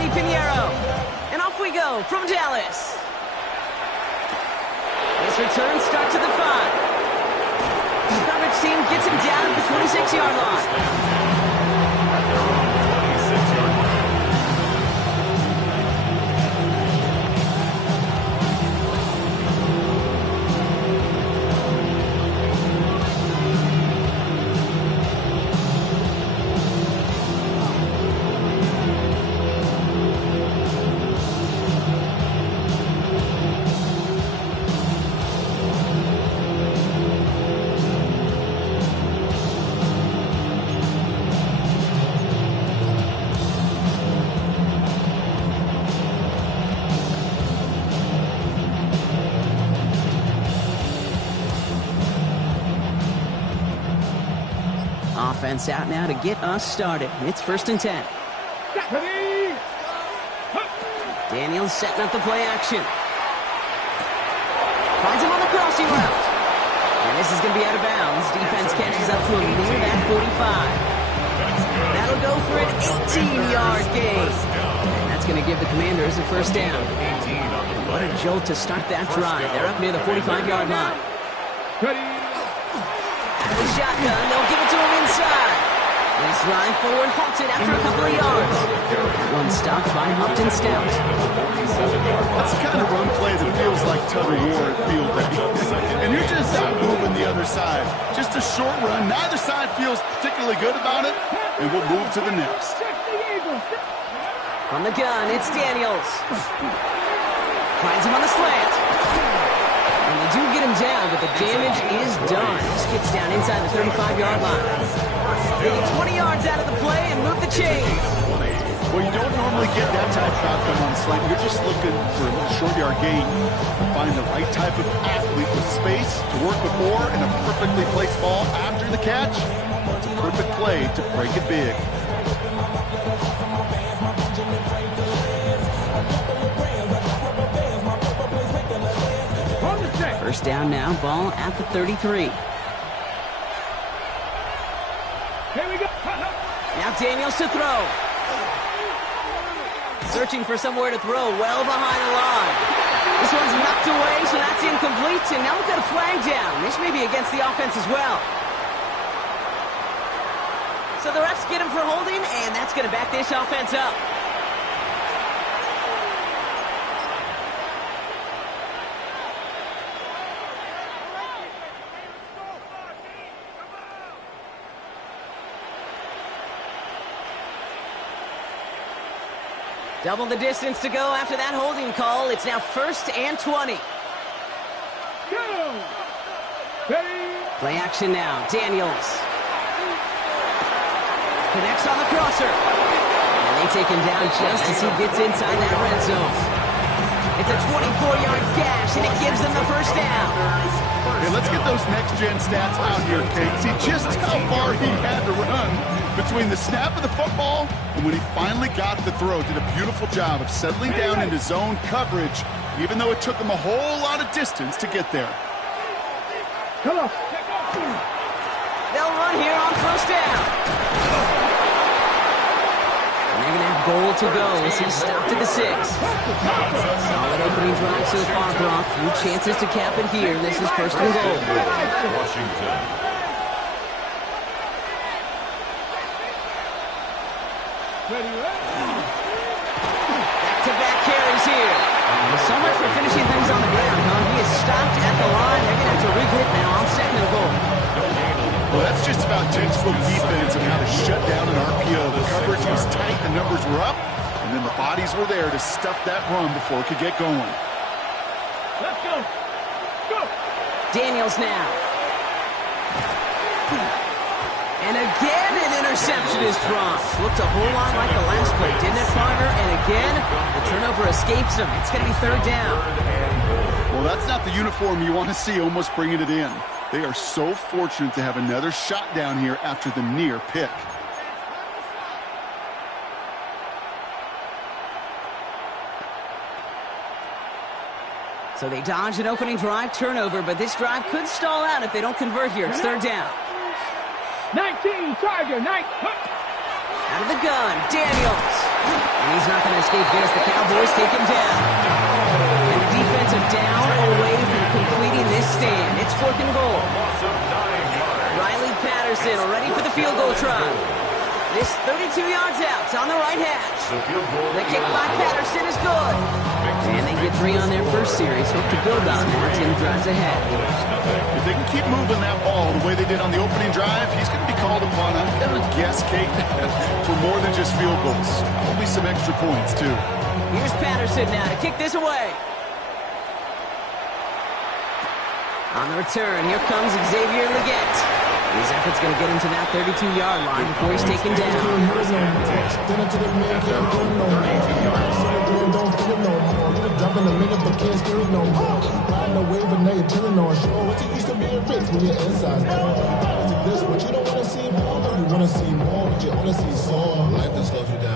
And off we go from Dallas. This return starts at the 5. The coverage team gets him down at the 26-yard line. Offense out now to get us started. It's 1st and 10. Daniels setting up the play action. Finds him on the crossing route. And this is going to be out of bounds. Defense catches up to him near that 45. That'll go for an 18-yard gain. And that's going to give the Commanders a 1st down. What a jolt to start that drive. They're up near the 45-yard line. The shotgun, they'll give it to him inside. This drive forward halted after a couple of yards. One stopped by Upton Stout. That's the kind of run play that feels like tug of war at field day. And you're just not moving the other side. Just a short run. Neither side feels particularly good about it, and we'll move to the next. On the gun, it's Daniels. Finds him on the slant. And they do get him down, but the damage is done. Skips down inside the 35-yard line. They get 20 yards out of the play and move the chains. Well, you don't normally get that type of outcome on a slant. You're just looking for a short yard gain. Find the right type of athlete with space to work with more and a perfectly placed ball after the catch. It's a perfect play to break it big. 1st down now, ball at the 33. Here we go. Now Daniels to throw. Searching for somewhere to throw, well behind the line. This one's knocked away, so that's incomplete, and now we've got a flag down. This may be against the offense as well. So the refs get him for holding, and that's going to back this offense up. Double the distance to go after that holding call. It's now 1st and 20. Play action now. Daniels. Connects on the crosser. And they take him down just as he gets inside that red zone. It's a 24-yard gash, and it gives them the 1st down. Hey, let's get those next-gen stats out here, Kate. See just how far he had to run between the snap of the football and when he finally got the throw. Did a beautiful job of settling down into zone coverage, even though it took him a whole lot of distance to get there. Come on. They'll run here on 1st down. And they're going to have goal to go as he's stopped at the 6. Solid opening drive so far, Brock. Few chances to cap it here. This is 1st and goal. Washington. Back-to-back carries here. So much for finishing things on the ground, huh? He is stopped at the line. They're going to have to regroup now on 2nd and goal. Well, that's just about textbook defense and how to shut down an RPO. The coverage was tight, the numbers were up, and then the bodies were there to stuff that run before it could get going. Let's go. Go. Daniels now. And again, an interception is dropped. Looked a whole lot like the last play, didn't it, partner? And again, the turnover escapes him. It's going to be 3rd down. Well, that's not the uniform you want to see almost bringing it in. They are so fortunate to have another shot down here after the near pick. So they dodge an opening drive turnover, but this drive could stall out if they don't convert here. It's 3rd down. 19, Tiger, 9. Out of the gun, Daniels. And he's not going to escape this. The Cowboys take him down. And the defensive down away from completing this stand. It's 4th and goal. Riley Patterson ready for the field goal try. This 32 yards out. It's on the right hash. The kick by Patterson is good. And they get 3 on their first series. Hope to build on that in the drives ahead. If they can keep moving that ball the way they did on the opening drive, he's going to be called upon, I'm going to guess, Kate, for more than just field goals. Probably some extra points, too. Here's Patterson now to kick this away. On the return, here comes Xavier Leggett. His effort's going to get him to that 32-yard line before he's taken down.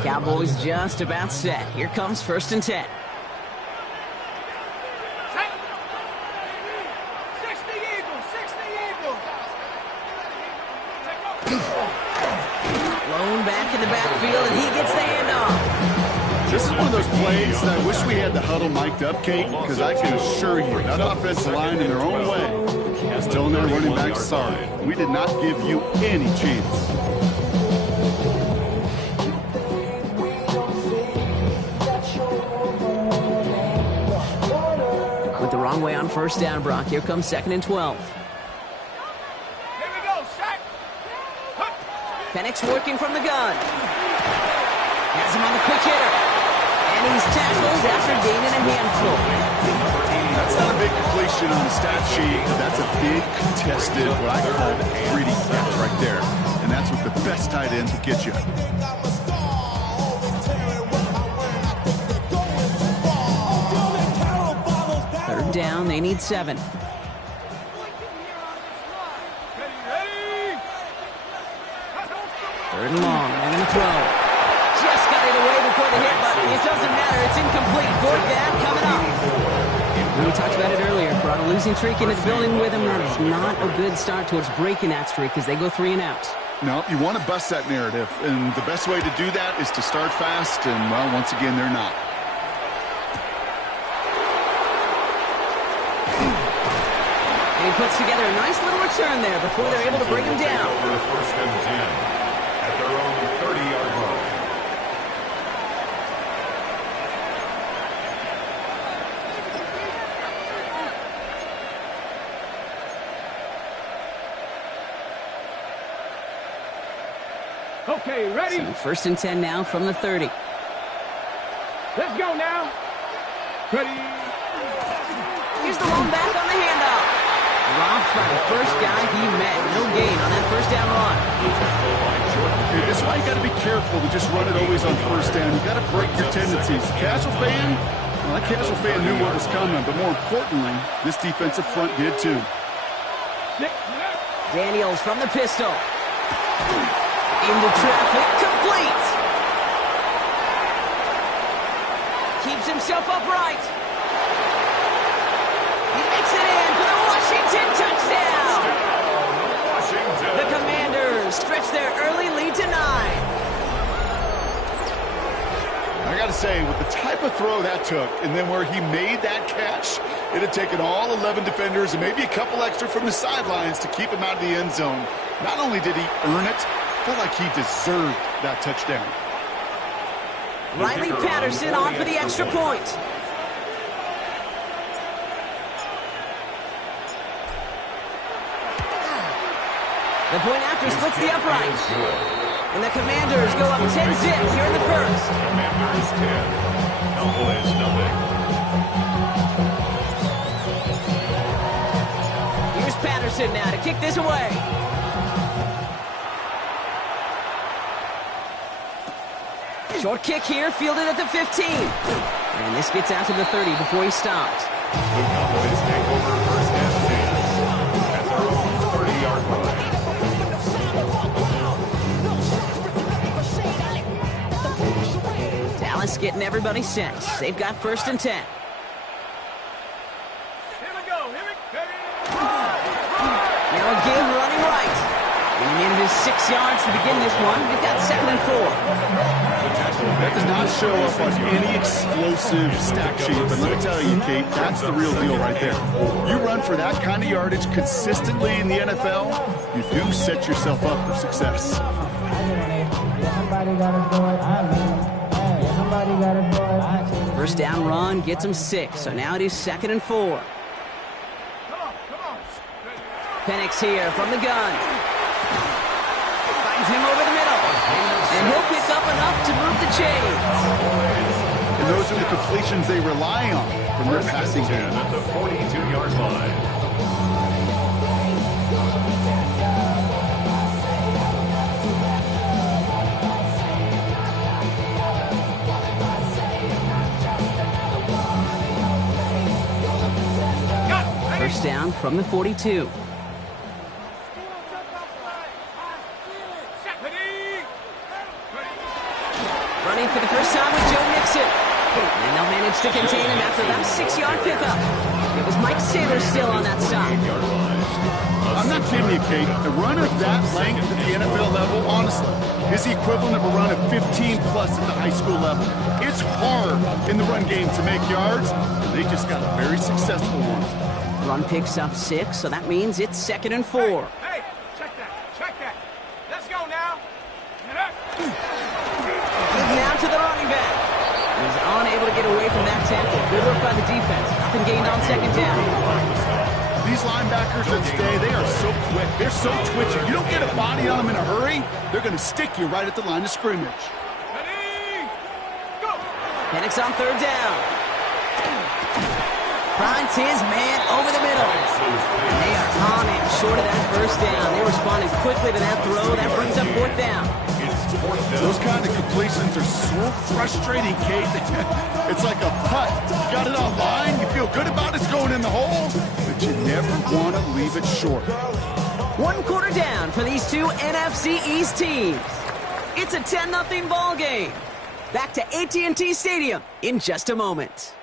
Cowboys just about set. Here comes 1st and 10. Blown back in the backfield, and he gets the handoff. This is one of those plays that I wish we had the huddle mic'd up, Kate, because I can assure you that offensive line in their own way is telling their running back, sorry, we did not give you any chance. With the wrong way on 1st down, Brock. Here comes 2nd and 12. Penix working from the gun. Has him on the quick hitter. And he's tackled after gaining a handful. That's not a big completion on the stat sheet. That's a big contested, what I call gritty catch right there. And that's what the best tight ends will get you. 3rd down, they need 7. 3rd and long, they're going to throw. Just got it away before the hit, but it doesn't matter. It's incomplete. 4th down coming up. We talked about it earlier. Brought a losing streak into the building with him. That is not a good start towards breaking that streak as they go 3 and out. No, you want to bust that narrative, and the best way to do that is to start fast, and, well, once again, they're not. And he puts together a nice little return there before they're able to bring him down. 1st and 10 at their own 30-yard line. Okay, ready? So 1st and 10 now from the 30. Let's go now. Ready? Here's the long back on the handoff. Dropped by the first guy he met. No gain on that 1st down run. Okay, this is why you got to be careful to just run it always on 1st down. You got to break your tendencies. The casual fan, well, that casual fan knew what was coming, but more importantly, this defensive front did too. Daniels from the pistol. Into traffic, complete. Keeps himself upright. He makes it in for the Washington touchdown. The Commanders stretch their early lead to 9. I got to say, with the type of throw that took, and then where he made that catch, it had taken all 11 defenders and maybe a couple extra from the sidelines to keep him out of the end zone. Not only did he earn it, I felt like he deserved that touchdown. Riley Patterson on for the extra point. The point after splits the uprights. And the Commanders go up 10-zip here in the first. Commanders 10, Cowboys nothing. Here's Patterson now to kick this away. Short kick here, fielded at the 15. And this gets out to the 30 before he stopped. The Cowboys take over 1st and 10 at their own 30-yard line. Dallas getting everybody set. They've got 1st and 10. Here we go. Now a give running right. And into his 6 yards to begin this one. We've got 2nd and 4. That does not show up on any explosive stat sheet, but let me tell you, Kate, that's the real deal right there. You run for that kind of yardage consistently in the NFL, you do set yourself up for success. First down run gets him 6, so now it is 2nd and 4. Penix here from the gun. Finds him over the middle. And he'll pick up enough to move the chains. And those are the completions they rely on from their passing game. At the 42-yard line. First down from the 42. Running for the first time with Joe Mixon. And they'll manage to contain him after that 6-yard pickup. It was Mike Saylor still on that side. I'm not kidding you, Kate. A run of that length at the NFL level, honestly, is the equivalent of a run of 15-plus at the high school level. It's hard in the run game to make yards, and they just got a very successful one. Run picks up 6, so that means it's 2nd and 4. Hey, check that. Let's go now. Now to the running back. He's unable to get away from that tackle. Good work by the defense. Nothing gained on 2nd down. These linebackers of today, they are so quick. They're so twitchy. You don't get a body on them in a hurry, they're going to stick you right at the line of scrimmage. Ready, go. Penix on 3rd down. Finds his man over the middle. And they are on it short of that first down. They responded quickly to that throw. That brings up 4th down. Those kind of completions are so frustrating, Kate. It's like a putt. You got it on line, you feel good about it's going in the hole, but you never want to leave it short. 1 quarter down for these two NFC East teams. It's a 10-0 ball game. Back to AT&T Stadium in just a moment.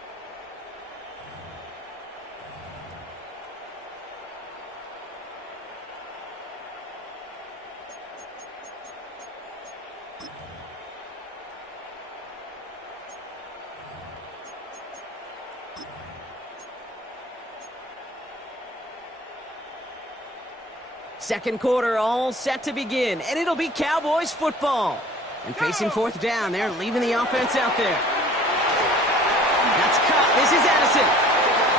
Second quarter all set to begin, and it'll be Cowboys football. And facing 4th down, they're leaving the offense out there. That's cut. This is Addison.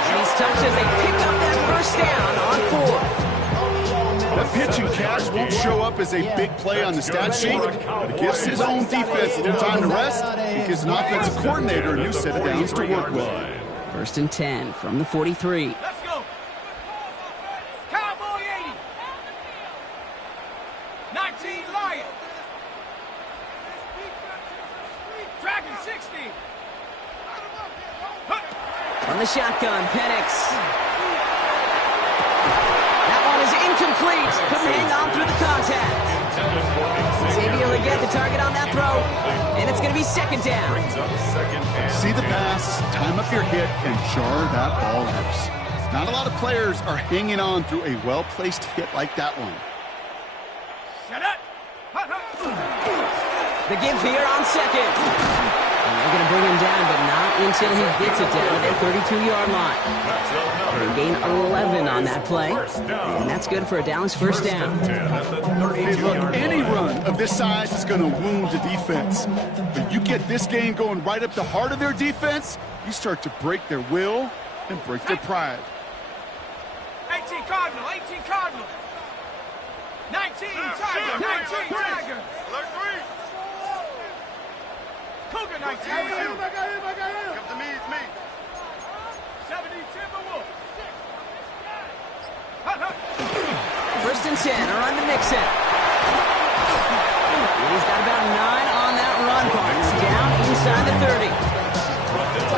And he's touched as they pick up that first down on 4th. That pitch and catch won't show up as a big play on the stat sheet, but it gives his own defense a little time to rest. It gives an offensive coordinator a new set of downs to work with. 1st and 10 from the 43. Let's go. Cowboy 80. 19 Lion. Dragon 60. From the shotgun, Penix. That one is incomplete. Couldn't hang on through the contact. Xavier will get the target on that throw, and it's going to be 2nd down. See the pass, time up your hit, and jar that ball loose. Not a lot of players are hanging on through a well-placed hit like that one. Shut up. The give here on 2nd. And they're going to bring him down, but not until he gets it down to their 32-yard line. They gain 11 on that play, and that's good for a Dallas first down. Hey, look, any run of this size is going to wound the defense. But you get this game going right up the heart of their defense, you start to break their will and break their pride. 18 Cardinal, 18 Cardinal. 19 Tiger, 19 Tiger. Cougar 19. Come to me, it's me. 70 Timberwolf. 1st and 10, a run to Mixon. He's got about 9 on that run, partner. Down inside the 30.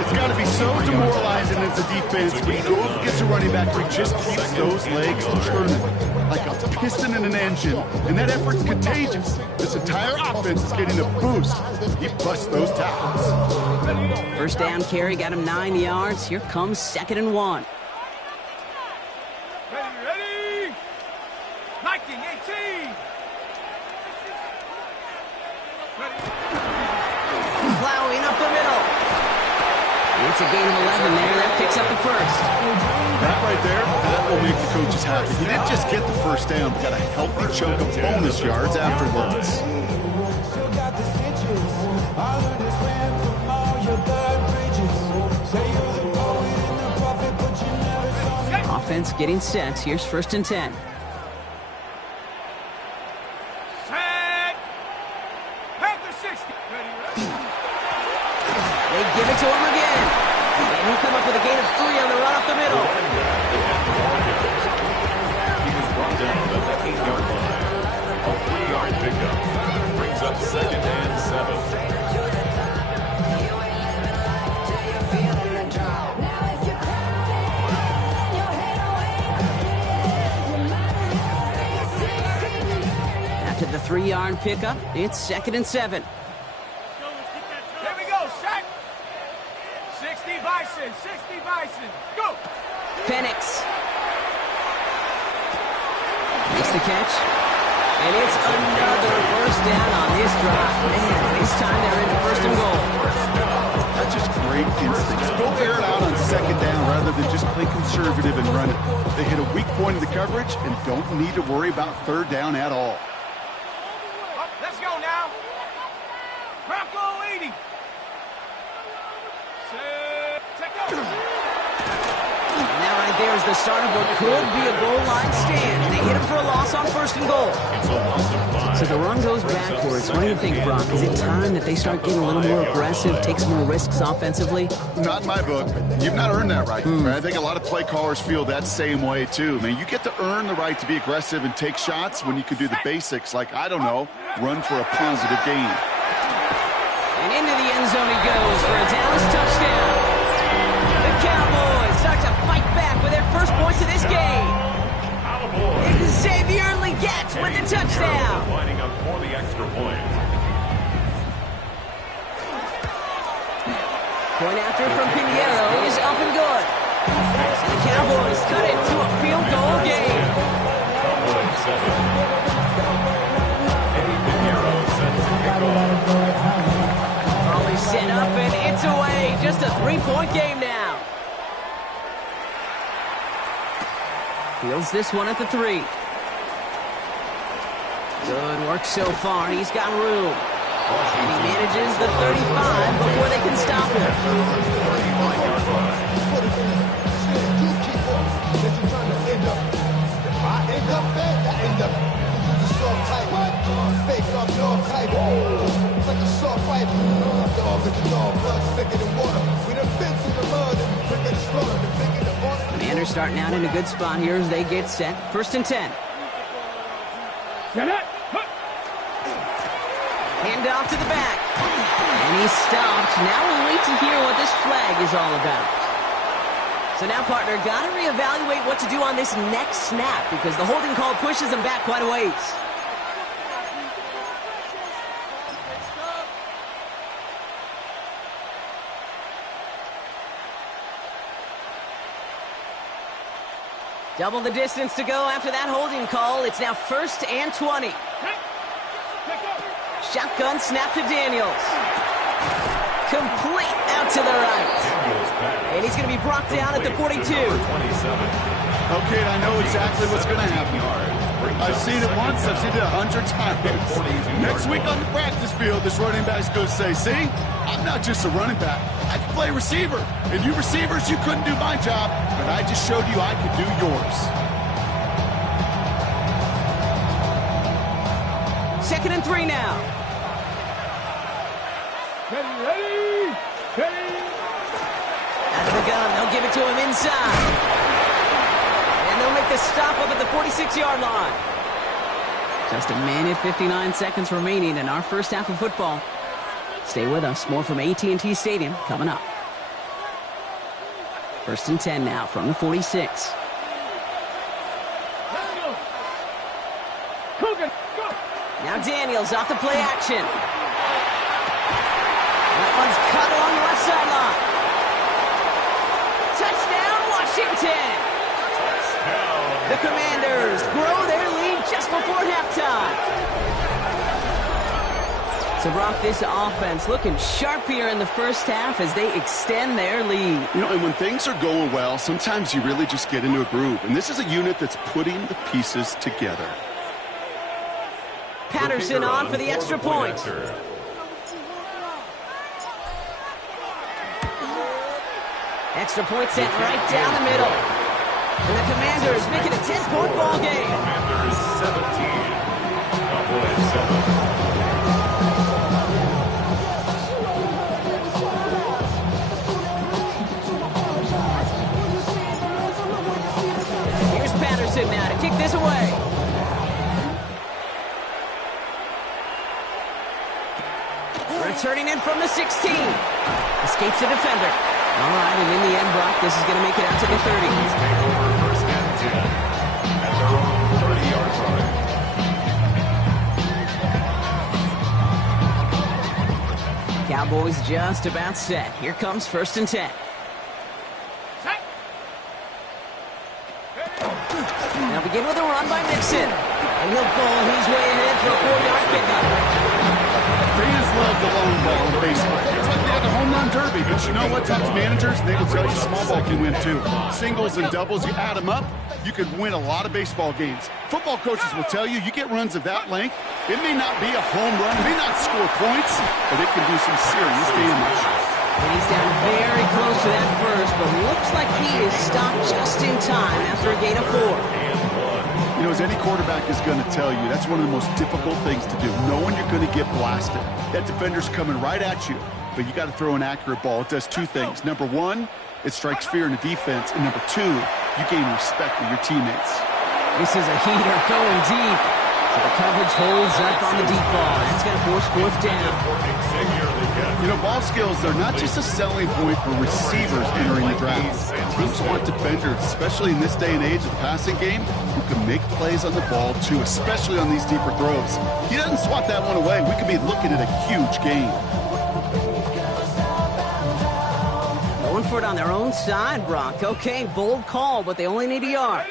It's got to be so demoralizing as a defense when you go up against a running back who just keeps those legs turning like a piston in an engine, and that effort's contagious. This entire offense is getting a boost. He busts those tackles. First down carry got him 9 yards. Here comes 2nd and 1. Ready. 19, 18. It's a gain of 11 there. That picks up the first. That right there, that will make the coaches happy. He didn't just get the first down, but got a healthy chunk of bonus yards afterwards. Offense getting set. Here's 1st and 10. Set. Panther 60. They give it to him again. And he'll come up with a gain of 3 on the run up the middle. He was brought down at the 8-yard line. A 3-yard pickup brings up 2nd and 7. After the 3-yard pickup, it's 2nd and 7. Here we go, set. 60 Bison, 60 Bison. Go. Penix makes the catch. And it's another first down on this drive. Man, this time they're into 1st and goal. That's just great instincts. Go air it out on 2nd down rather than just play conservative and run it. They hit a weak point in the coverage and don't need to worry about 3rd down at all. Up, let's go now. Bronco 80. Set. Check out. And that right there is the start of what could be a goal line stand. They hit him for a loss on 1st and goal. So the run goes backwards. What do you think, Brock? Is it time that they start getting a little more aggressive, take some more risks offensively? Not in my book. You've not earned that right. I think a lot of play callers feel that same way, too. Man, you get to earn the right to be aggressive and take shots when you can do the basics like, I don't know, run for a positive gain. And into the end zone he goes for a Dallas touchdown. The Cowboys start to fight back with their first points of this game. Xavier Legette with the touchdown. Lining up for the extra point. Point after from Pinheiro is up and good. So the Cowboys cut it to a field goal game. Cowboys 7. Eddie Pinheiro sets the kickoff. Volley set up and it's away. Just a 3-point game now. Fields this one at the 3. Good work so far. He's got room. And he manages the 35 before they can stop him. Commanders starting out in a good spot here as they get set. 1st and 10. Hand off to the back. And he's stopped. Now we'll wait to hear what this flag is all about. So now, partner, got to reevaluate what to do on this next snap because the holding call pushes him back quite a ways. Double the distance to go after that holding call. It's now 1st and 20. Shotgun snap to Daniels. Complete out to the right. And he's going to be brought down at the 42. Okay, I know exactly what's going to happen. I've seen it once, I've seen it 100 times. Next week on the practice field, this running back's going to say, see, I'm not just a running back. I can play receiver. And you receivers, you couldn't do my job, but I just showed you I could do yours. 2nd and 3 now. Ready. Out of the gun, they'll give it to him inside. And they'll make the stop up at the 46-yard line. Just a minute, 59 seconds remaining in our first half of football. Stay with us. More from AT&T Stadium coming up. 1st and 10 now from the 46. Now Daniels off the play action. That one's cut along the left sideline. Touchdown, Washington! The Commanders grow their lead just before halftime. So, Brock, this offense looking sharp here in the first half as they extend their lead. You know, and when things are going well, sometimes you really just get into a groove. And this is a unit that's putting the pieces together. Patterson on for the extra point. Extra point sent right down the middle. And the Commanders make it a 10-point ball game. Commanders 17. Cowboys 7. Patterson now to kick this away. Returning in from the 16. Escapes the defender. All right, and in the end, Brock, this is going to make it out to the 30. Take over first and 10 at their own 30-yard line. Cowboys just about set. Here comes first and 10. Now begin with a run by Mixon. And he'll pull his way ahead for a 4-yard pickup. Fans love the long ball in baseball. It's like they had the home run derby. But you know what, Tux managers? They will tell you small ball can win too. Singles and doubles, you add them up, you could win a lot of baseball games. Football coaches will tell you, you get runs of that length, it may not be a home run, it may not score points, but it can do some serious damage. And he's down very close to that first, but looks like he is stopped just in time after a gain of 4. You know, as any quarterback is going to tell you, that's one of the most difficult things to do, knowing you're going to get blasted. That defender's coming right at you, but you got to throw an accurate ball. It does two things. Number one, it strikes fear in the defense, and number two, you gain respect with your teammates. This is a heater going deep. So the coverage holds up on the deep ball. That's going to force fourth down. You know, ball skills are not just a selling point for receivers entering the draft. Teams want defenders, especially in this day and age of the passing game, who can make plays on the ball too, especially on these deeper throws. He doesn't swat that one away. We could be looking at a huge game. Going for it on their own side, Brock. Okay, bold call, but they only need a yard.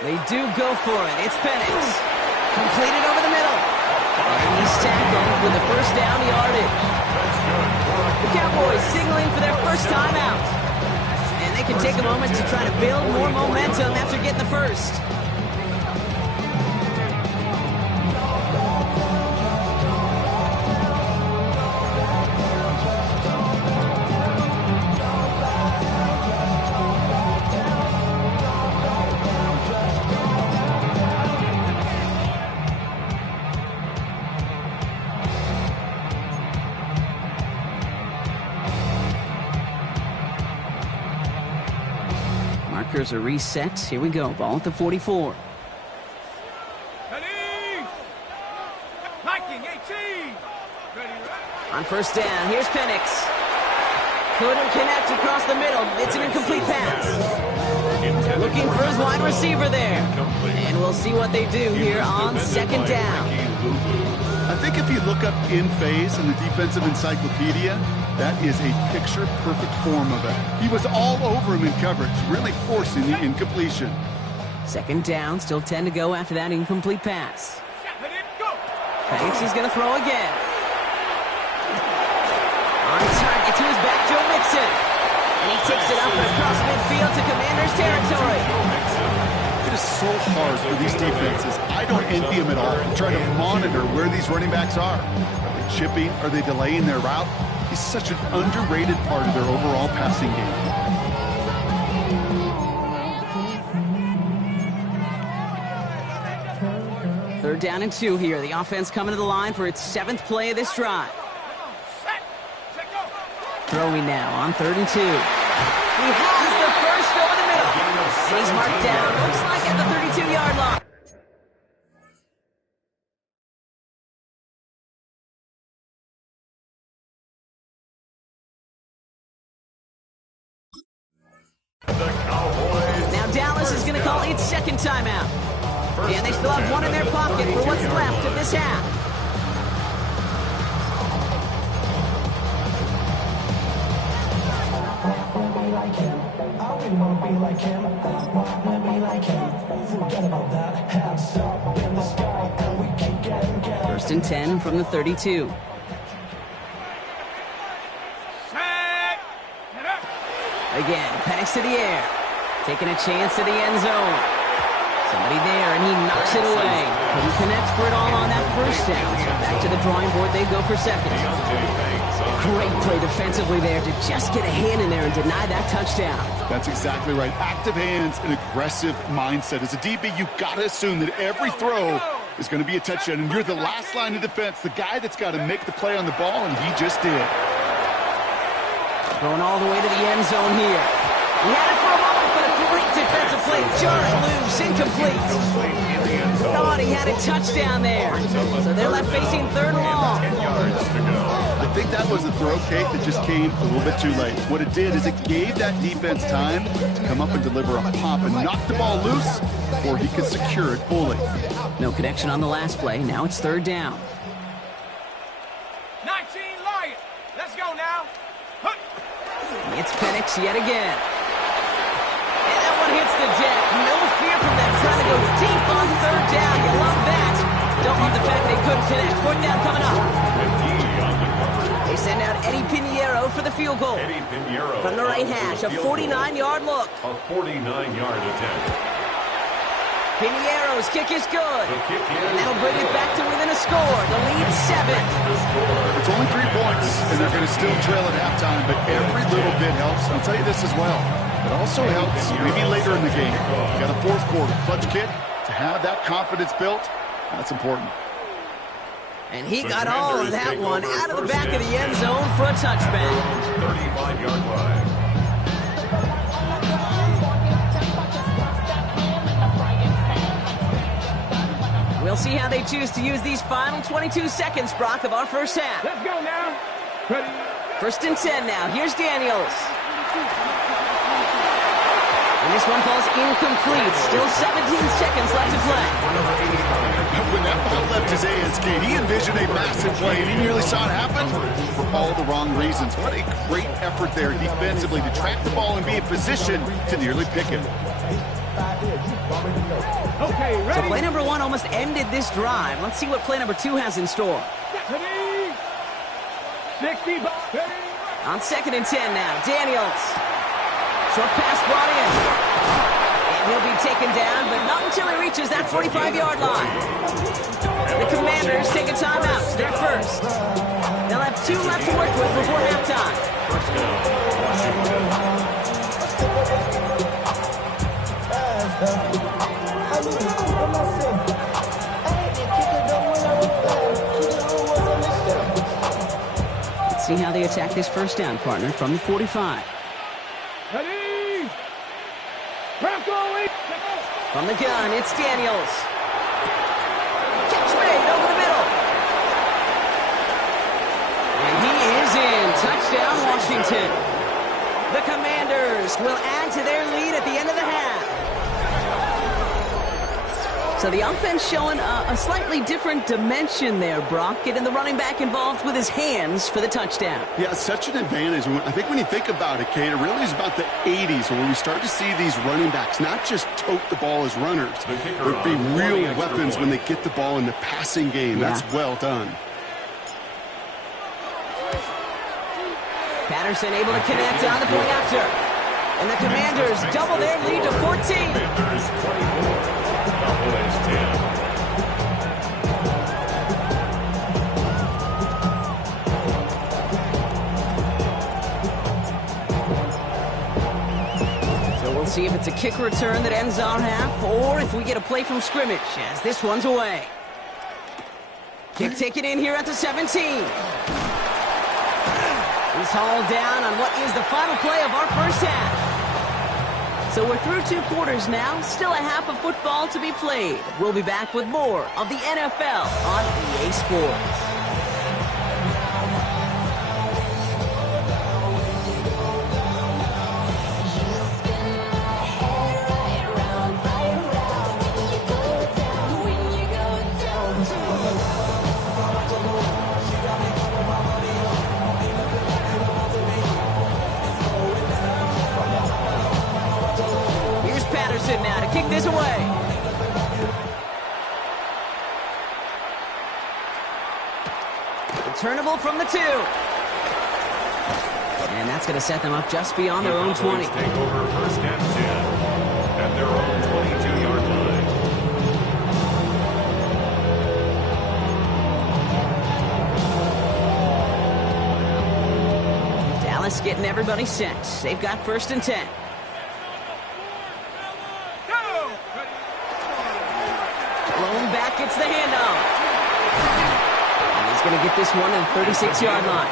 They do go for it. It's Penix. Completed over the middle. And he's tackled with the first down yardage. The Cowboys signaling for their first time out. And they can take a moment to try to build more momentum after getting the first. Markers are reset. Here we go. Ball at the 44. On first down, here's Penix. Couldn't connect across the middle. It's an incomplete pass. Looking for his wide receiver there. And we'll see what they do here on second down. I think if you look up in phase in the defensive encyclopedia, that is a picture-perfect form of it. He was all over him in coverage, really forcing the incompletion. Second down, still 10 to go after that incomplete pass. Penix is going to throw again. On target to his back, Joe Mixon. And he takes it up and across midfield to Commanders territory. It is so hard for these defenses. I don't envy them at all. Try to monitor where these running backs are. Are they chipping? Are they delaying their route? He's such an underrated part of their overall passing game. Third down and 2 here. The offense coming to the line for its 7th play of this drive. Throwing now on 3rd and 2. He has the first over the middle. And he's marked down. Looks like at the 32-yard line. Now Dallas is going to call its second timeout. And they still have one in their pocket for what's left of this half. you wanna be like him? Wanna be like him? Forget about that. Hands up in the sky, and we keep getting. First and 10 from the 32. Again, Penix to the air. Taking a chance to the end zone. Somebody there, and he knocks it away. Couldn't connect for it all on that first down. So back to the drawing board, they go for second. Great play defensively there to just get a hand in there and deny that touchdown. That's exactly right. Active hands and aggressive mindset. As a DB, you've got to assume that every throw is going to be a touchdown, and you're the last line of defense, the guy that's got to make the play on the ball, and he just did. Going all the way to the end zone here. He had it for a moment, but a great defensive play. Jarred loose, incomplete. Thought he had a touchdown there. So they're left facing third and long. I think that was a throw, Kate, that just came a little bit too late. What it did is it gave that defense time to come up and deliver a pop and knock the ball loose before he could secure it fully. No connection on the last play. Now it's third down. 19 Lions. Let's go now. It's Penix yet again. And that one hits the deck. No fear from them. Trying to go deep on third down. You love that. Don't love the fact they couldn't connect. Fourth down coming up. They send out Eddie Pinheiro for the field goal. Eddie Pinheiro from the right hash, a 49-yard look. A 49-yard attempt. Pinheiro's kick is good. And that'll bring it back to within a score. The lead 7. It's only 3 points, and they're going to still trail at halftime, but every little bit helps. I'll tell you this as well. It also helps maybe later in the game. You got a fourth quarter clutch kick to have that confidence built. That's important. And he got all of that one out of the back of the end zone for a touchback. 35-yard line. We'll see how they choose to use these final 22 seconds, Brock, of our first half. Let's go now. Ready? First and 10 now. Here's Daniels. And this one falls incomplete. Still 17 seconds left to play. When that ball left his hands, Kate, he envisioned a massive play, and he nearly saw it happen for all the wrong reasons. What a great effort there defensively to track the ball and be in position to nearly pick him. Okay, ready? So play number 1 almost ended this drive. Let's see what play number 2 has in store. Ready? 60. Ready? On second and 10 now. Daniels. Short pass brought in. And he'll be taken down, but not until he reaches that 45-yard line. The Commanders take a timeout. They're first. They'll have 2 left to work with before halftime. First down, Washington. Let's see how they attack this first down, partner, from the 45. Ready? Bronco. From the gun, it's Daniels. Catch made over the middle. And he is in. Touchdown, Washington. The Commanders will add to their lead at the end of the half. So the offense showing a slightly different dimension there, Brock, getting the running back involved with his hands for the touchdown. Yeah, such an advantage. I think when you think about it, Kate, it really is about the 80s where we start to see these running backs not just tote the ball as runners, but be real weapons when they get the ball in the passing game. Yeah. That's well done. Patterson able to connect on the point after. And the Commanders double their lead to 14. Commanders 24. Cowboys 10. So we'll see if it's a kick return that ends our half, or if we get a play from scrimmage, as this one's away. Kick taken in here at the 17. He's hauled down on what is the final play of our first half. So we're through 2 quarters now, still a half of football to be played. We'll be back with more of the NFL on EA Sports. this away. Returnable from the 2. And that's going to set them up just beyond their own 20. Take over first and 10 at their own 22-yard line. Dallas getting everybody set. They've got first and 10. Blown back, gets the handoff. And he's going to get this one to the 36-yard line.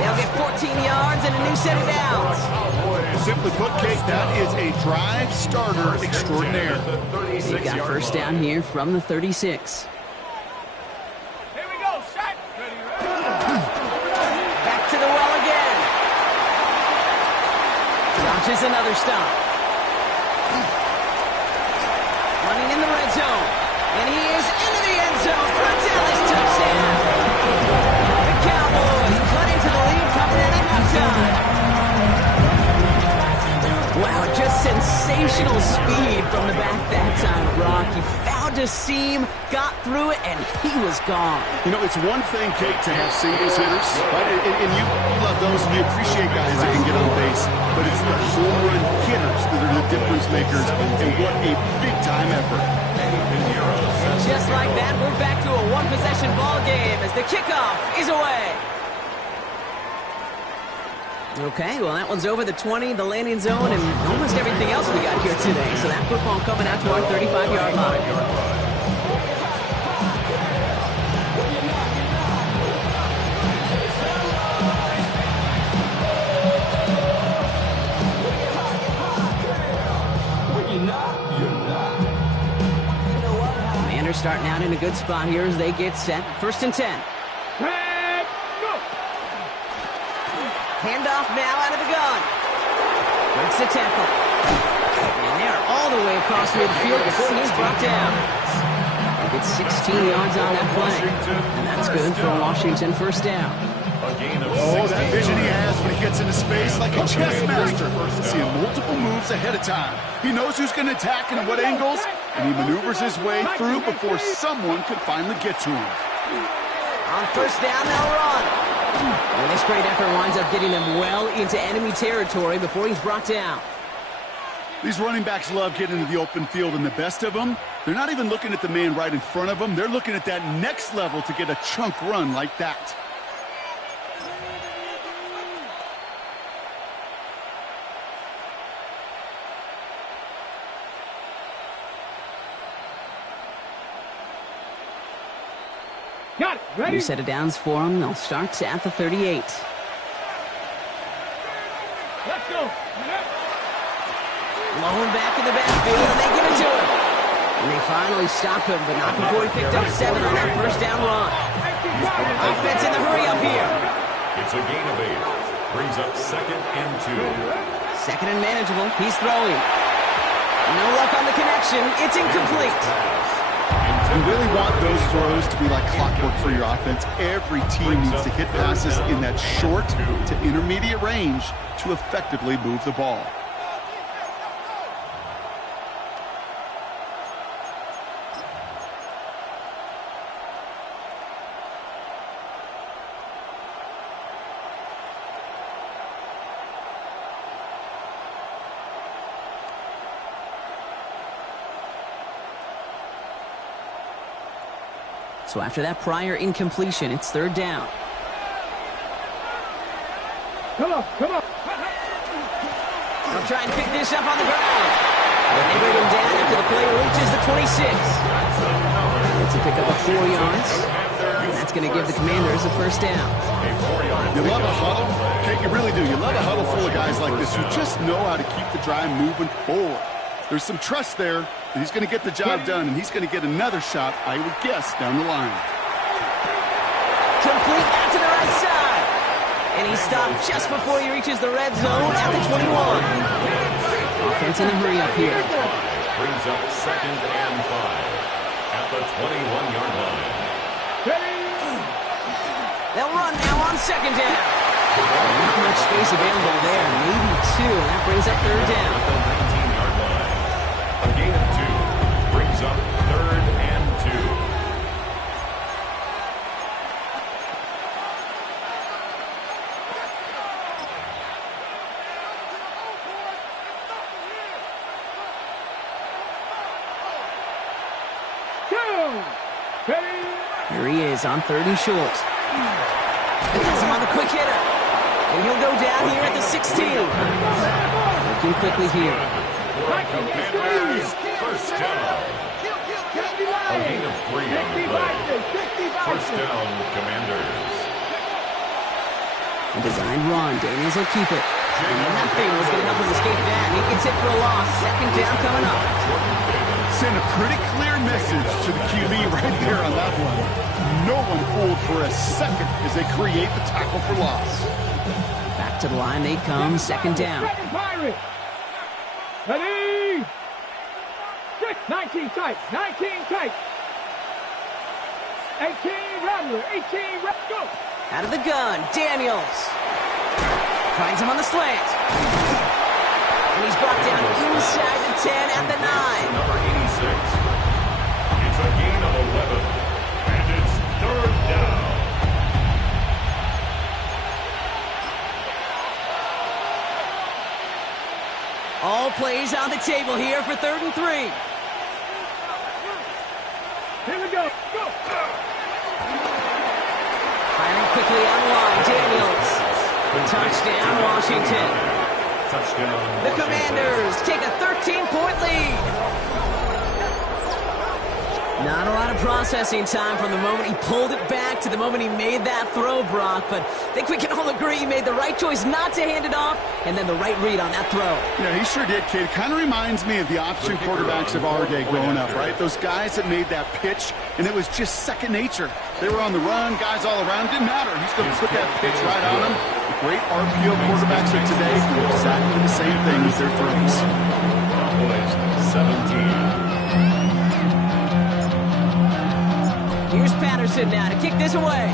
They'll get 14 yards and a new set of downs. Simply put, Kate, that is a drive starter extraordinaire. They've got first down here from the 36. Here we go, set. Back to the well again. Launches another stop. Running in the red zone. And he is into the end zone for a Dallas touchdown. The Cowboys cut into the lead coming in at halftime. Wow, just sensational speed from the back that time, Brock. He found a seam, got through it, and he was gone. You know, it's one thing, Kate, to have singles hitters, right? And you love those, and you appreciate guys that can get on base. But it's the home run hitters that are the difference makers, and what a big-time effort. Just like that, we're back to a one-possession ball game as the kickoff is away. Okay, well, that one's over the 20, the landing zone, and almost everything else we got here today. So that football coming out to our 35-yard line. Commanders starting out in a good spot here as they get set. First and 10. Handoff now out of the gun. Breaks the tackle. And they're all the way across midfield before he's brought down. He gets 16 yards on that play. And that's good for a Washington first down. Oh, that vision he has when he gets into space like a chess master. Seeing multiple moves ahead of time. He knows who's going to attack and at what angles, and he maneuvers his way through before someone could finally get to him. On first down, they'll run. And this great effort winds up getting them well into enemy territory before he's brought down. These running backs love getting into the open field, and the best of them, they're not even looking at the man right in front of them. They're looking at that next level to get a chunk run like that. Got it. Ready? New set of downs for them. They'll start at the 38. Let's go. Blowing back in the backfield, and they give it to him. And they finally stop him, but not before he picked up 7 on that first down run. Offense in the hurry up here. It's a gain of 8. Brings up second and 2. Second and manageable. He's throwing. No luck on the connection. It's incomplete. You really want those throws to be like clockwork for your offense. Every team needs to hit passes in that short to intermediate range to effectively move the ball. So after that prior incompletion, it's third down. Come on, come on. They'll try and pick this up on the ground. But they bring him down after the play reaches the 26. It's a pickup of 4 yards. And that's going to give the Commanders a first down. You love a huddle? Okay, you really do. You love a huddle full of guys like this who just know how to keep the drive moving forward. There's some trust there that he's going to get the job done, and he's going to get another shot, I would guess, down the line. Complete out to the right side. And he stopped just before he reaches the red zone at the 21. Offense in a hurry up here. Brings up second and 5 at the 21-yard line. They'll run now on second down. Not much space available there. Maybe 2. That brings up third down. A gain of 2 brings up 3rd and 2. Here he is on 3rd and short. Has him on the quick hitter. And he'll go down here at the 16. Looking quickly here. Commanders, first down. A gain of 3 on the play. First down, Commanders. A designed run. Daniels will keep it. And nothing was going to help him escape that. He gets hit for a loss. 2nd down coming up. Send a pretty clear message to the QB right there on that one. No one fooled for a second as they create the tackle for loss. Back to the line they come. 2nd down. Ready? 19 tight. 19 tight. 18 Rattler. 18 Rattler. Go. Out of the gun. Daniels. Finds him on the slant. And he's brought down inside the 10 at the 9. Number 86. It's a gain of 11. And it's 3rd down. All plays on the table here for 3rd and 3. Here we go. Go. Firing quickly on line. Daniels. Touchdown, Washington. Touchdown. The Commanders take a 13-point lead. Not a lot of processing time from the moment he pulled it back to the moment he made that throw, Brock. But I think we can all agree he made the right choice not to hand it off, and then the right read on that throw. Yeah, he sure did, kid. Kind of reminds me of the option quarterbacks of our day growing up, right? Those guys that made that pitch, and it was just second nature. They were on the run, guys all around. Didn't matter. He's going to put that pitch right on them. The great RPO quarterbacks of today do exactly the same thing with their throws. Cowboys 17. Here's Patterson now to kick this away.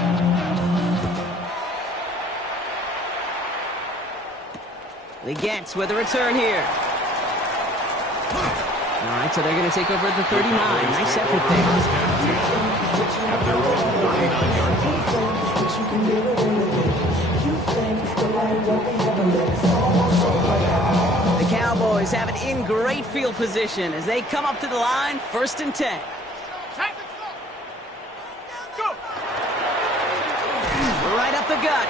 Leggett with a return here. All right, so they're going to take over at the 39. Nice effort there. At their own 39-yard line. The Cowboys have it in great field position as they come up to the line, 1st and 10. Right up the gut.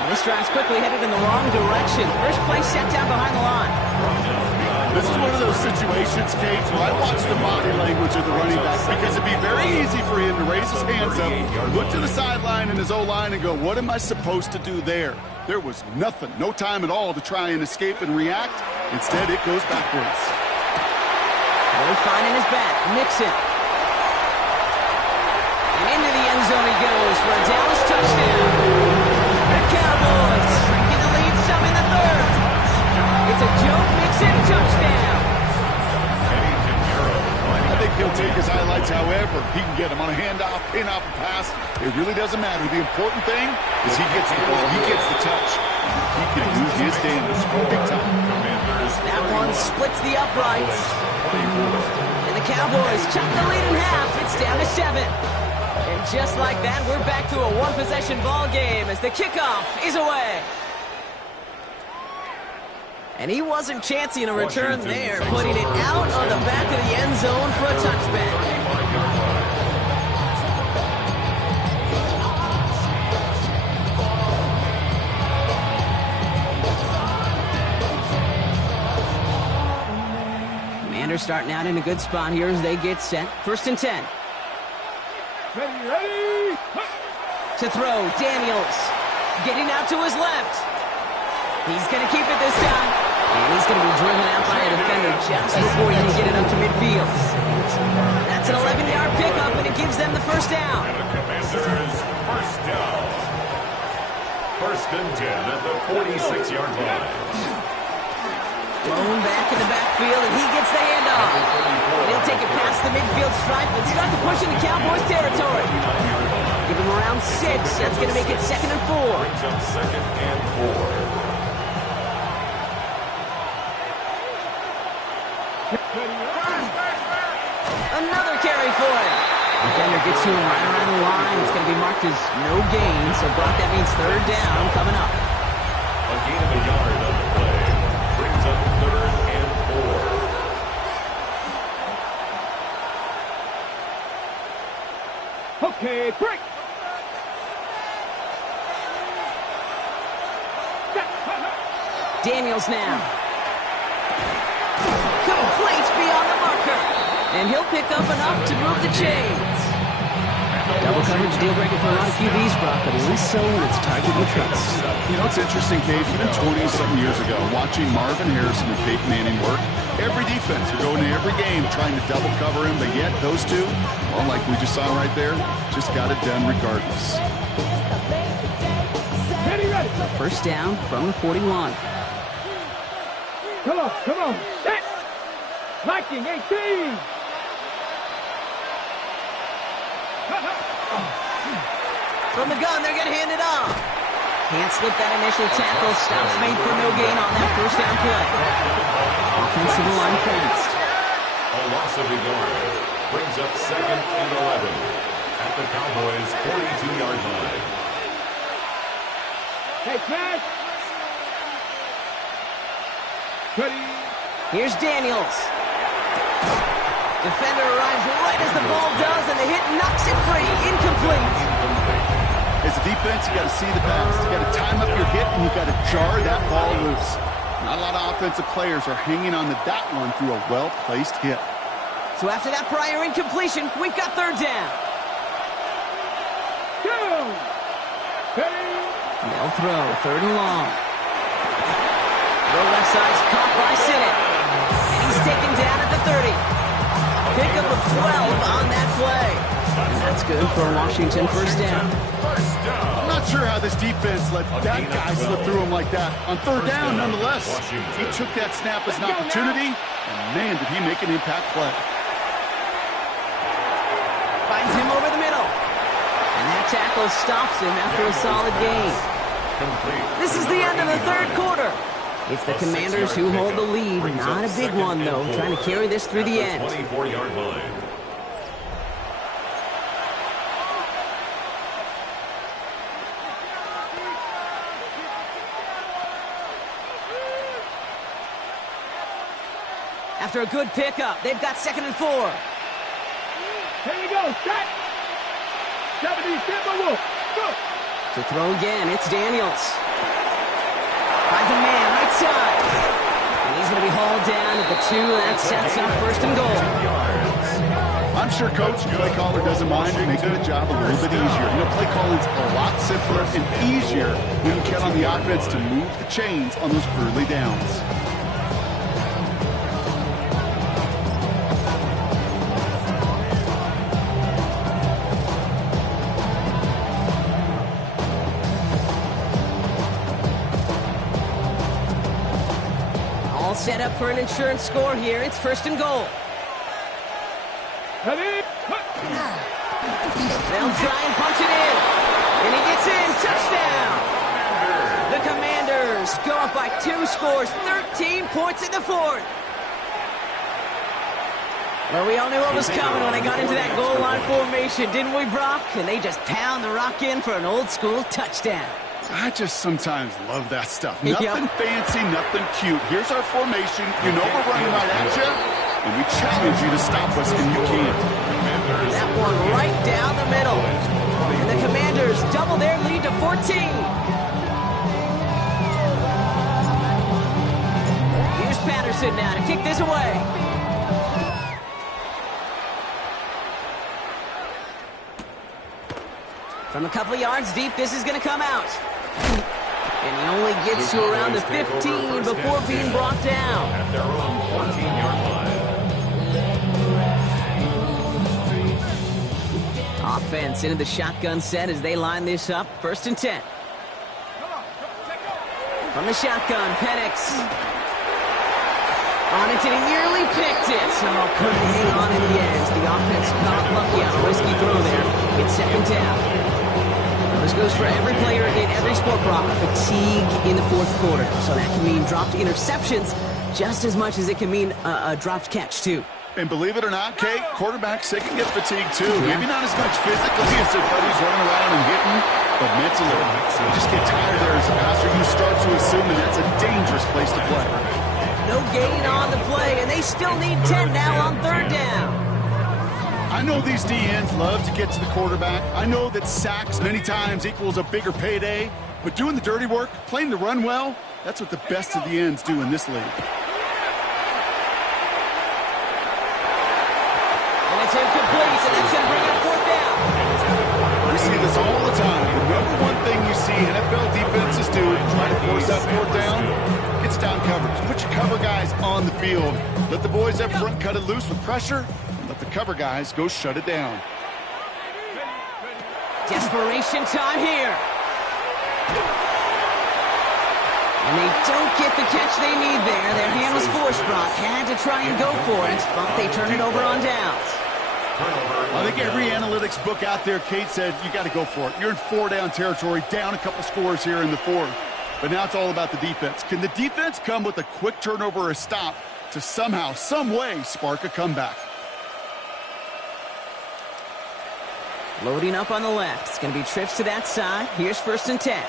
And this drive's quickly headed in the wrong direction. First play set down behind the line. This is one of those situations, Kate, where I watch the body language of the running back because it'd be very easy for him to raise his hands up, look to the sideline in his O-line and go, what am I supposed to do there? There was nothing, no time at all to try and escape and react. Instead, it goes backwards. They're finding his back. Mixon. And into the end zone he goes for a Dallas touchdown. The Cowboys shrinking the lead some in the 3rd. It's a Joe Mixon touchdown. I think he'll take his highlights however he can get them on a handoff, pin off a pass. It really doesn't matter. The important thing is he gets the ball, he gets the touch. He can do his damage big time. That one splits the uprights. And the Cowboys chop the lead in half. It's down to 7. And just like that, we're back to a one-possession ball game as the kickoff is away. And he wasn't chancing a return there, putting it out on the back of the end zone for a touchback. Commanders starting out in a good spot here as they get set. 1st and 10. Ready? To throw, Daniels. Getting out to his left. He's going to keep it this time. And he's going to be driven out by a defender just before he can get it up to midfield. That's an 11-yard pickup, and it gives them the 1st down. And the Commanders' 1st down. 1st and 10 at the 46-yard line. Blown back in the backfield, and he gets the handoff. And he'll take it past the midfield stripe and start to push into Cowboys territory. Give him around 6. That's going to make it 2nd and 4. Brings up 2nd and 4. another carry for him. Defender gets to him right around the line. It's going to be marked as no gain. So, Brock, that means third down coming up. A gain of a yard on the play. Brings up 3rd and 4. Okay, break. Daniels now. Complete beyond the marker. And he'll pick up enough to move the chains. Double coverage deal breaker for a lot of QBs, Brock, but less so when it's target you trust. You know, it's interesting, Cave, even 20-something years ago, watching Marvin Harrison and Peyton Manning work, every defense would go into every game trying to double cover him, but yet those two, well, like we just saw right there, just got it done regardless. Ready, ready. First down from the 41. Come on. Set. Viking 18. From the gun, they're going to hand it off. Can't slip that initial tackle. Stops made for no gain on that first down play. Offensive line fenced. A loss of a yard. Brings up 2nd and 11. At the Cowboys' 42-yard line. Hey, Chris. Ready. Here's Daniels. Defender arrives right as the ball does, and the hit knocks it free. Incomplete. As a defense, you got to see the pass. You got to time up your hit, and you got to jar that ball loose. Not a lot of offensive players are hanging on to that one through a well-placed hit. So after that prior incompletion, we've got third down. Go. Ready. They'll throw, 3rd and long. Low left side's caught by Sinnott. And he's taken down at the 30. Pickup of 12 on that play. And that's good for a Washington first down. I'm not sure how this defense let that guy slip through him like that. On 3rd down, nonetheless, he took that snap as an opportunity, and man, did he make an impact play. Finds him over the middle. And that tackle stops him after a solid gain. This is the end of the 3rd quarter. It's the Commanders who hold the lead. Not a big one, though, trying to carry this through the end. 24-yard line. After a good pickup, they've got 2nd and 4. Here you go. Set. 70 Timberwolf. Go. To throw again, it's Daniels. Finds a man right side. And he's going to be hauled down at the 2. That sets up 1st and goal. I'm sure Coach and play caller doesn't mind making the job a little bit easier. You know, play calling's a lot simpler and easier when you count on the offense to move the chains on those early downs. Set up for an insurance score here. It's 1st and goal. Ready. They'll try and punch it in. And he gets in. Touchdown. The Commanders go up by 2 scores. 13 points in the 4th. Well, we all knew what was coming when they got into that goal line formation, didn't we, Brock? And they just pound the rock in for an old-school touchdown. I just sometimes love that stuff. Yep. Nothing fancy, nothing cute. Here's our formation. You know we're running right at you, and we challenge you to stop us, and you can't. That one right down the middle. And the Commanders double their lead to 14. Here's Patterson now to kick this away. From a couple yards deep, this is going to come out. And he only gets to around the 15 before being brought down. At their own 14-yard line. Offense into the shotgun set as they line this up. 1st and 10. From the shotgun, Penix. On it, and he nearly picked it. So couldn't hang on in the end. The offense got lucky on a risky throw there. It's 2nd down. This goes for every player in every sport, Brock. Fatigue in the 4th quarter. So that can mean dropped interceptions just as much as it can mean a dropped catch, too. And believe it or not, Kate, quarterbacks, they can get fatigued too. Maybe not as much physically as their buddies running around and hitting, but mentally, you just get tired there as a passer. You start to assume that that's a dangerous place to play. No gain on the play, and they still need 10 now on third down. I know these DNs love to get to the quarterback. I know that sacks many times equals a bigger payday, but doing the dirty work, playing to run well, that's what the best of the ends do in this league. It's incomplete, and that's going to bring up fourth down. We see this all the time. The number one thing you see NFL defenses do to try to force that fourth down, it's down coverage. Put your cover guys on the field. Let the boys up front cut it loose with pressure, and let the cover guys go shut it down. Desperation time here. And they don't get the catch they need there. Their hand was forced, Brock. Had to try and go for it, but they turn it over on downs. I think every analytics book out there, Kate said, you got to go for it. You're in 4-down territory, down a couple scores here in the fourth. But now it's all about the defense. Can the defense come with a quick turnover or a stop to somehow, some way, spark a comeback? Loading up on the left. It's going to be trips to that side. Here's 1st and 10.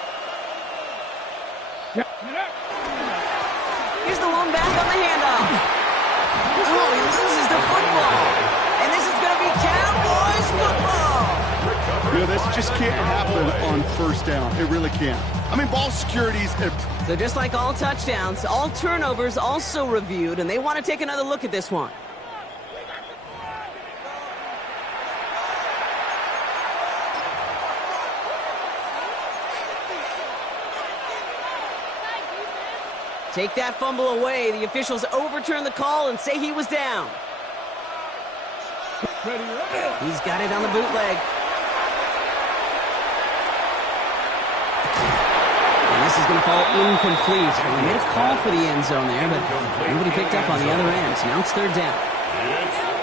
Here's the one back on the handoff. Oh, he loses the football. And this is going to be Cowboys football. You know, this just can't happen on 1st down. It really can't. I mean, ball security's... So just like all touchdowns, all turnovers also reviewed, and they want to take another look at this one. Take that fumble away. The officials overturn the call and say he was down. He's got it on the bootleg. And this is going to fall incomplete. Well, they made a call for the end zone there, but nobody picked up on the other end. Now it's 3rd down.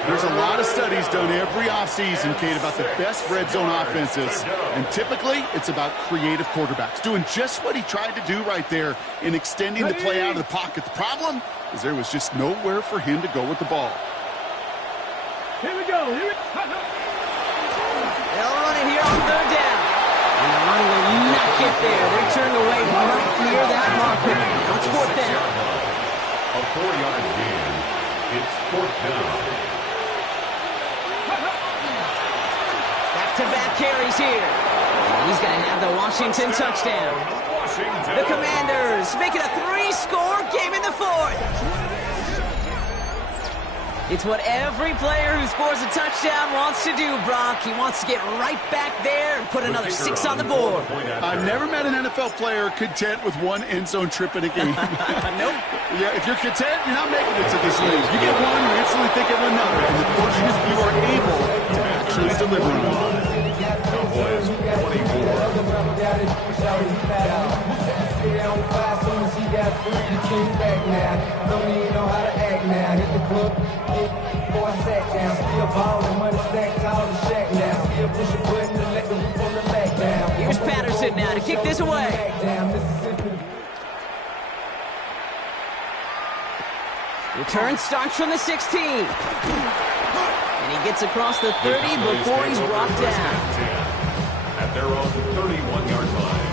There's a lot of studies done every offseason, Kate, about the best red zone offenses. And typically, it's about creative quarterbacks, doing just what he tried to do right there in extending the play out of the pocket. The problem is there was just nowhere for him to go with the ball. Here we go. They'll run it here on 3rd down. And the run will not get there. They're turned away right near that marker. Now it's 4th down. A 4-yard gain. It's 4th down. Back-to-back carries here. He's going to have the Washington touchdown. The Commanders make it a 3-score game in the 4th. It's what every player who scores a touchdown wants to do, Brock. He wants to get right back there and put another 6 on the board. I've never met an NFL player content with one end zone trip in a game. Nope. Yeah, if you're content, you're not making it to this league. You get one, you instantly think of another. And the question is if you are able to actually deliver on it. Cowboys 24. Here's Patterson now to kick this away. Return starts from the 16. And he gets across the 30 before he's brought down. At their own 31-yard line.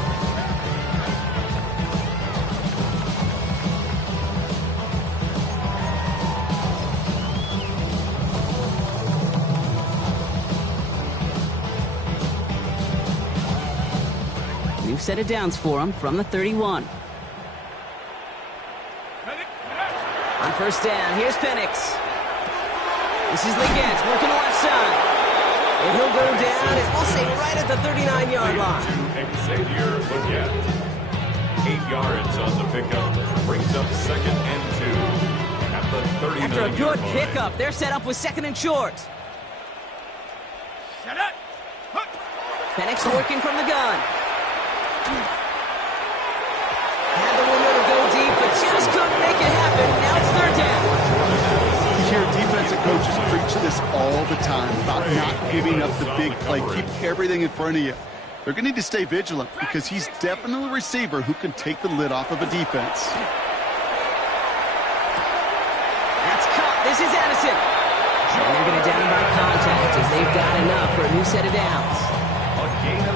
New set of downs for him from the 31. On 1st down, here's Penix. This is Leggett working the left side. And he'll go down, and we'll say right at the 39-yard line. Xavier Leggett. 8 yards on the pickup. Brings up 2nd and 2. At the 39-yard line. After a good pickup, they're set up with 2nd and short. Penix working from the gun. Had the window to go deep, but just couldn't make it happen. Now it's 3rd down. You hear defensive coaches preach this all the time about not giving up the big play. Keep everything in front of you. They're going to need to stay vigilant because he's definitely a receiver who can take the lid off of a defense. That's caught. This is Addison. And they're going to down by contact as they've got enough for a new set of downs.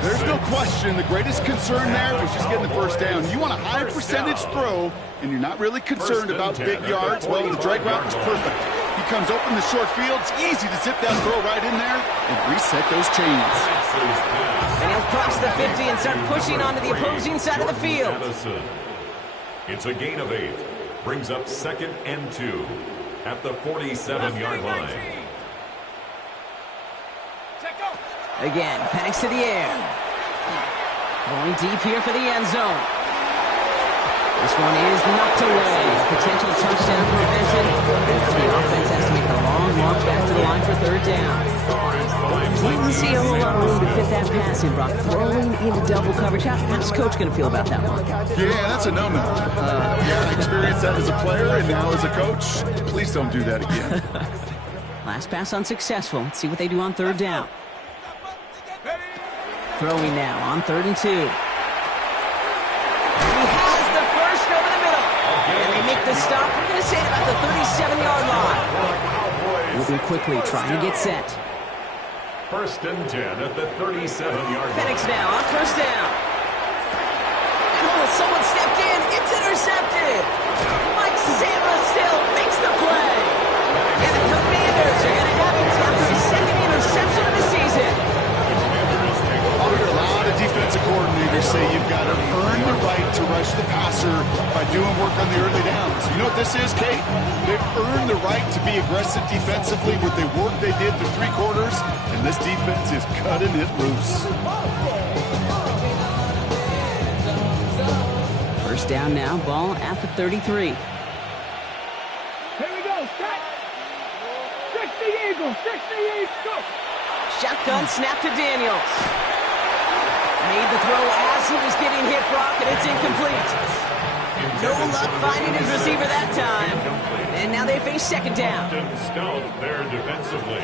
There's no question the greatest concern there was just getting the first down. You want a high percentage throw, and you're not really concerned about big yards. Well, the drag route was perfect. He comes open the short field. It's easy to zip that throw right in there and reset those chains. And he'll cross the 50 and start pushing onto the opposing side of the field. It's a gain of 8. Brings up 2nd and 2 at the 47-yard line. Again, Penix to the air. Going deep here for the end zone. This one is knocked away. Potential touchdown prevented. The offense has to make a long walk back to the line for 3rd down. Didn't see a whole lot of room to fit that pass in, Brock. Throwing into double coverage. How's coach going to feel about that one? Yeah, that's a no-no. Yeah, I experienced that as a player and now as a coach. Please don't do that again. Last pass unsuccessful. Let's see what they do on 3rd down. Throwing now on 3rd and 2. He has the first over the middle. And they make the stop. We're going to say it about the 37-yard line. Moving quickly, trying to get set. 1st and 10 at the 37-yard line. Penix now on 1st down. Oh, someone stepped in. It's intercepted. Mike Sandler still makes the play. And the Commanders are going to have it down to the 2nd interception of the season. A lot of defensive coordinators say you've got to earn the right to rush the passer by doing work on the early downs. You know what this is, Kate? They've earned the right to be aggressive defensively with the work they did through 3 quarters, and this defense is cutting it loose. 1st down now, ball at the 33. Here we go, set. 60 Eagles, 60 Eagles. Shotgun snap to Daniels. Made the throw as he was getting hit, Brock, and it's incomplete. No luck finding his receiver that time. And now they face 2nd down. Stout there defensively.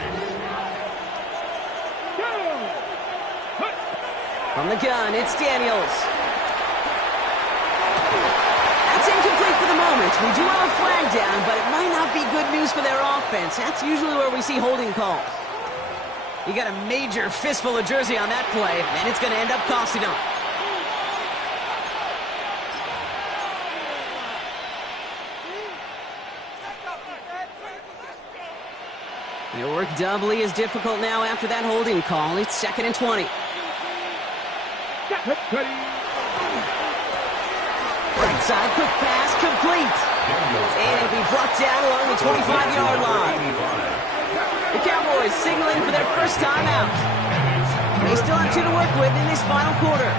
From the gun, it's Daniels. That's incomplete for the moment. We do have a flag down, but it might not be good news for their offense. That's usually where we see holding calls. He got a major fistful of jersey on that play, and it's going to end up costing him. Their work doubly is difficult now after that holding call. It's 2nd and 20. Right side, quick pass, complete. And it'll be brought down along the 25-yard line. The Cowboys signaling for their first time out. They still have 2 to work with in this final quarter.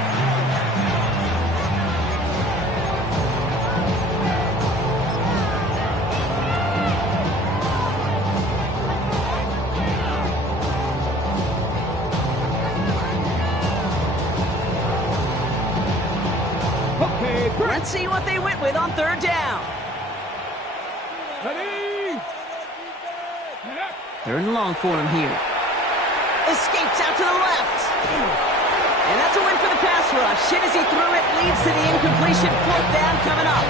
Let's see what they went with on 3rd down. 3rd and long for him here. Escapes out to the left. And that's a win for the pass rush. Hit as he threw it, leads to the incompletion. 4th down coming up.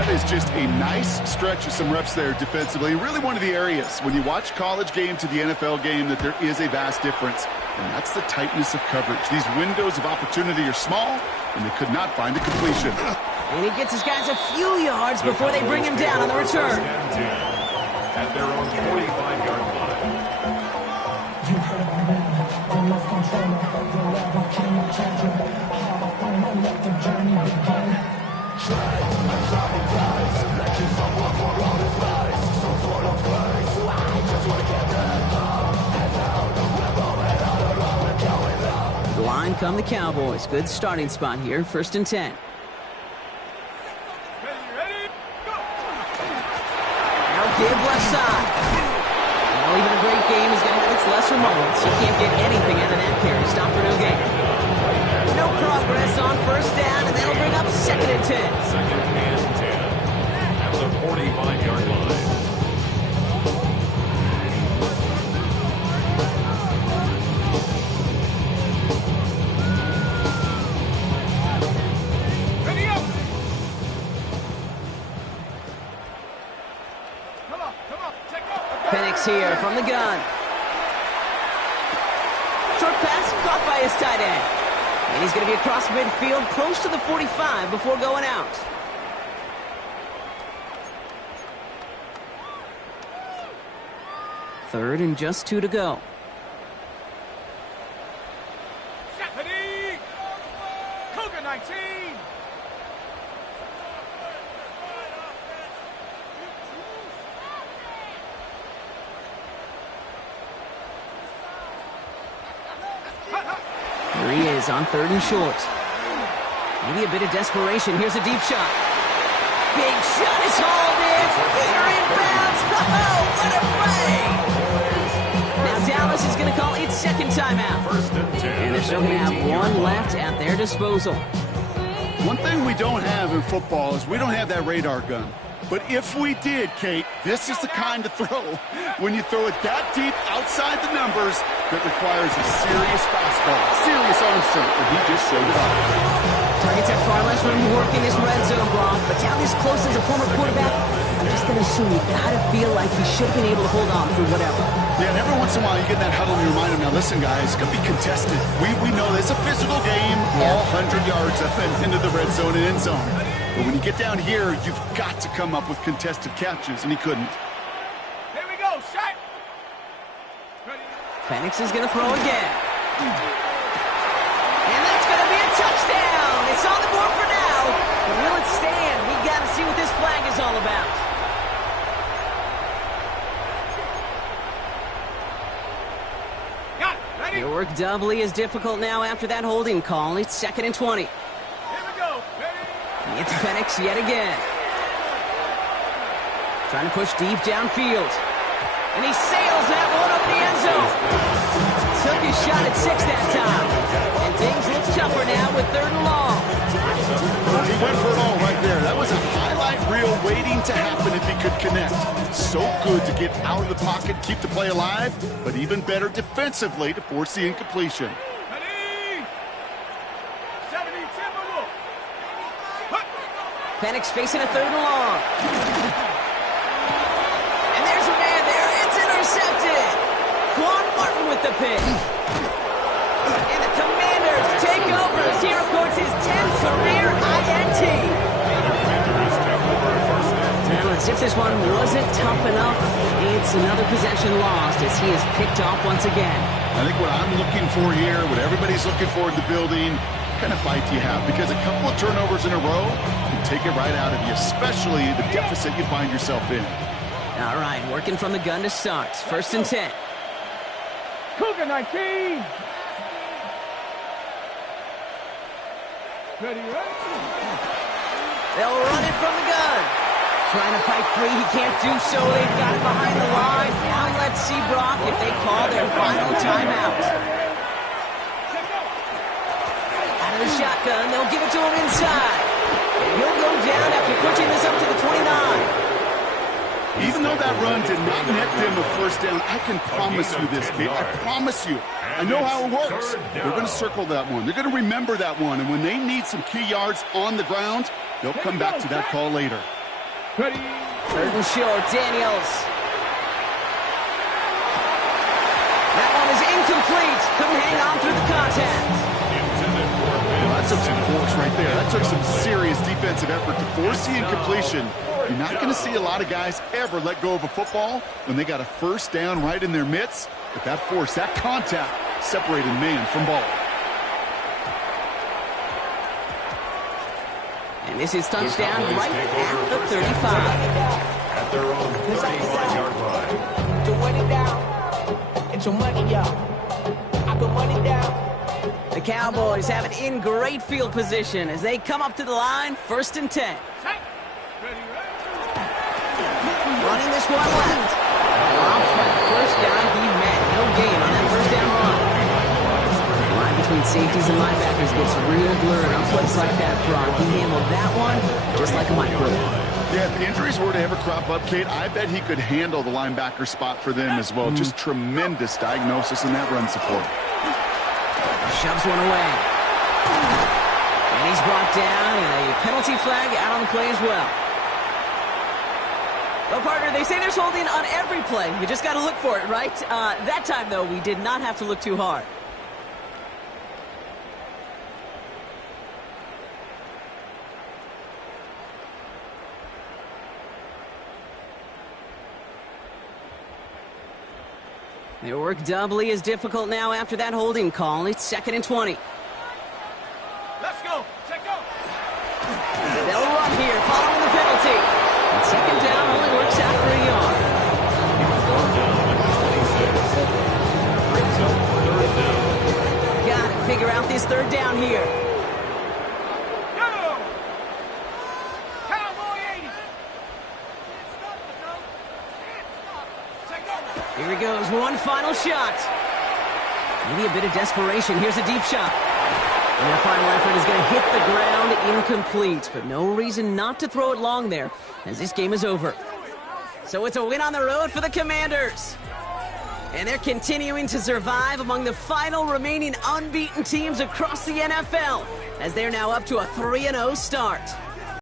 That is just a nice stretch of some reps there defensively. Really one of the areas when you watch college game to the NFL game that there is a vast difference. And that's the tightness of coverage. These windows of opportunity are small, and they could not find a completion. And he gets his guys a few yards before they bring him down on the return. At their own 45-yard line. You heard my man, the love controller, the rebel king of treasure. How about when I let the journey begin? Try and try and rise, like you someone for all his lies. Some sort of place, I just want to get that up. And now the rebel and all along we're going up. The line come the Cowboys. Good starting spot here, 1st and 10. Give left side. Well, even a great game is going to have its lesser moments. You can't get anything out of that carry. Stop for no gain. No progress on 1st down, and that'll bring up 2nd and 10. 2nd and 10 at the 45-yard line. Penix here from the gun. Short pass caught by his tight end. And he's going to be across midfield, close to the 45 before going out. Third and just 2 to go. Stephanie! Cougar 19! Here he is on 3rd and short. Maybe a bit of desperation. Here's a deep shot. Big shot is hauled in. Here inbounds. Oh, what a play! Now Dallas is going to call its second timeout. And they're still going to have one left at their disposal. One thing we don't have in football is we don't have that radar gun. But if we did, Kate, this is the kind of throw when you throw it that deep outside the numbers that requires a serious fastball, serious arm strength, and he just showed it off. Targets have far less room to work in this red zone, Brock. But down this close as a former quarterback, I'm just going to assume you got to feel like he should have been able to hold on through whatever. Yeah, and every once in a while you get in that huddle and you remind him, now listen, guys, it's going to be contested. We know it's a physical game, all 100 yards up and into the red zone and end zone. But when you get down here, you've got to come up with contested catches, and he couldn't. Here we go, shot! Penix is going to throw again. And that's going to be a touchdown. It's on the board for now. But will it stand? We got to see what this flag is all about. Got it, ready? Your work doubly as difficult now after that holding call. It's 2nd and 20. Here we go, ready? It's Penix yet again. Trying to push deep downfield. And he sails that one up the end zone. Took his shot at 6 that time. And things look tougher now with 3rd and long. He went for it all right there. That was a highlight reel waiting to happen if he could connect. So good to get out of the pocket, keep the play alive, but even better defensively to force the incompletion. Ready? 70, Timberwolf. Penix facing a 3rd and long. And there's a man there. It's intercepted. Quan Martin with the pick. And the Commanders take over as he records his 10th career INT. Well, as if this one wasn't tough enough, it's another possession lost as he is picked off once again. I think what I'm looking for here, what everybody's looking for in the building, what kind of fight do you have? Because a couple of turnovers in a row can take it right out of you, especially the deficit you find yourself in. All right, working from the gun to start. 1st and 10. Cougar 19. Ready, ready? They'll run it from the gun. Trying to fight free, he can't do so. They've got it behind the line. Now let's see, Brock, if they call their final timeout. Out of the shotgun, they'll give it to him inside. And he'll go down after pushing this up to the 29. Even though that run did not net them a first down, I can promise you this, Kate. I promise you. I know how it works. They're going to circle that one. They're going to remember that one. And when they need some key yards on the ground, they'll come back to that call later. Ready? 3rd and short, Daniels. That one is incomplete. Couldn't hang on through the contact. Well, that took some force right there. That took some serious defensive effort to force the incompletion. You're not going to see a lot of guys ever let go of a football when they got a first down right in their midst. But that force, that contact, separated man from ball. And this is touchdown right at the 35. At their own 35-yard line. To run it down. Get your money up. I put money down. The Cowboys have it in great field position as they come up to the line, 1st and 10. Running this one left. Drops by the first guy he met. No gain on that 1st down run. The line between safeties and linebackers gets real blurred on plays like that, Brock. He handled that one just like a microwave. Yeah, if injuries were to ever crop up, Kate, I bet he could handle the linebacker spot for them as well. Just tremendous diagnosis in that run support. Shoves one away. And he's brought down, and a penalty flag out on the play as well. Well, partner, they say there's holding on every play. You just got to look for it, right? That time, though, we did not have to look too hard. Their work doubly is difficult now after that holding call. It's 2nd and 20. Let's go. Check go. They'll run here following the penalty. And 2nd down only works out for a yard. Got to figure out this 3rd down here. Go. Cowboy 80. Check go. Here he goes, one final shot. Maybe a bit of desperation. Here's a deep shot. And their final effort is going to hit the ground incomplete. But no reason not to throw it long there, as this game is over. So it's a win on the road for the Commanders. And they're continuing to survive among the final remaining unbeaten teams across the NFL, as they're now up to a 3-0 start.